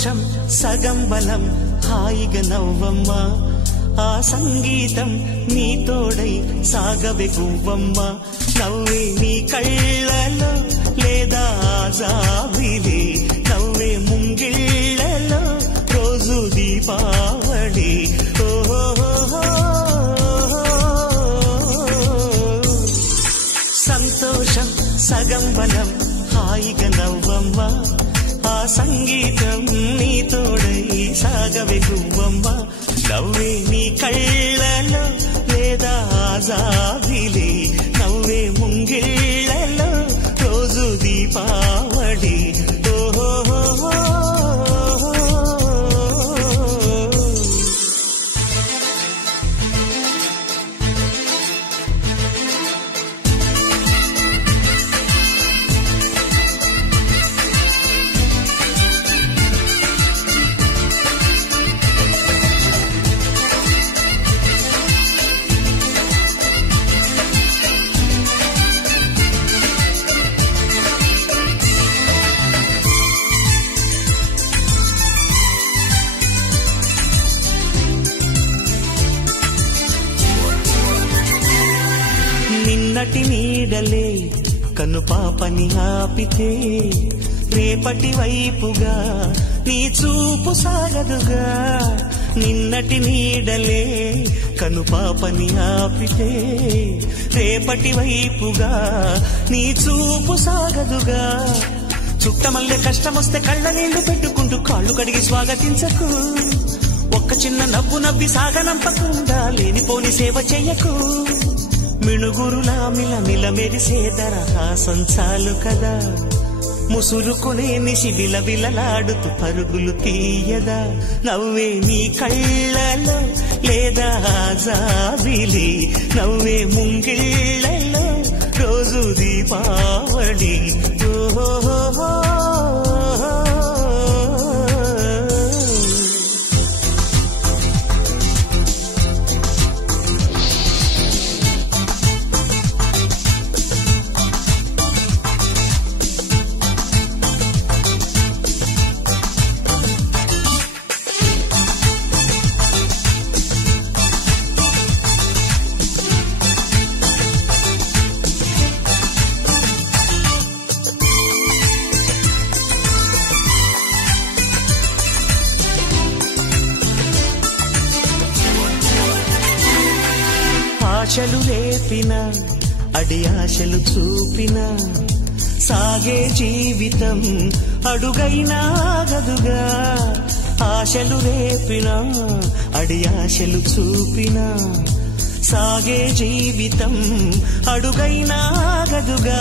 సంతోషం సగం బలం హాయిగా నవ్వమ్మ ఆ సంగీతం నీ తోడై సాగవే గువ్వమ్మ నవ్వే నీ కళ్ళలో లేదా జాబిలి నవ్వే ముంగిళ్ళలో రోజు దీపావళి సంతోషం సగం బలం హాయిగా నవ్వమ్మ ఆ సంగీతం నీ తోడై సాగవే గువ్వమ్మ నవ్వే నీ కళ్ళలో లేదా జాబిలి నవ్వే ముంగిళ్ళలో రోజు దీపావళి నిన్నటి నీడలే కను పాపని ఆపితే రేపటి వైపుగా నీ చూపు సాగదుగా నిన్నటి నీడలే కను పాపని ఆపితే రేపటి వైపుగా నీ చూపు సాగదుగా చుట్టమల్లె కష్టమొస్తే కళ్ళ నీళ్లు పెట్టుకుంటూ కాళ్ళు కడిగి స్వాగతించకు ఒక్క చిన్న నవ్వు నవ్వి సాగనంపకుండా లేనిపోని సేవ చెయ్యకు మిణుగురులా మిలమిల మెరిసే దరహాసం చాలు కదా ముసురుకునే నిశి విలవిలలాడుతూ పరుగులు తీయదా నవ్వే నీ కళ్ళలో లేదా జాబిలి నవ్వే ముంగిళ్ళలో రోజు దీపావళి ఆశలు రేపిన అడి ఆశలు చూపిన సాగే జీవితం అడుగైనా గదుగా ఆశలు రేపిన అడి ఆశలు చూపిన సాగే జీవితం అడుగైనా గదుగా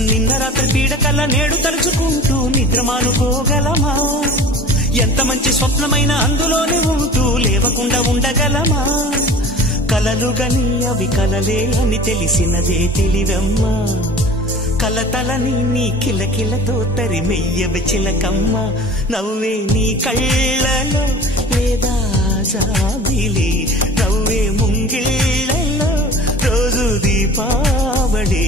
నిన్న రాత్రి పీడకల్లా నేడు తలుచుకుంటూ నిద్రమానుకోగలమా ఎంత మంచి స్వప్నమైన అందులోనే ఉంటూ లేవకుండా ఉండగలమా కలలు గని అవి కలలే అని తెలిసినదే తెలివమ్మా కలతలని నీ కిలకిలతో తరిమెయ్యవి చిలకమ్మ నవ్వే నీ కళ్ళలో లేదా జాబిలి నవ్వే ముంగిళ్ళలో రోజు దీపావళి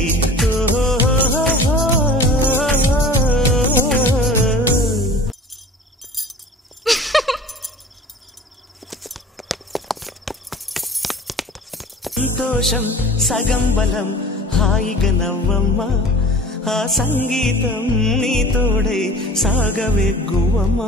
సంతోషం సగం బలం హాయిగా నవ్వమ్మ ఆ సంగీతం నీ తోడై సాగవే గువ్వమ్మ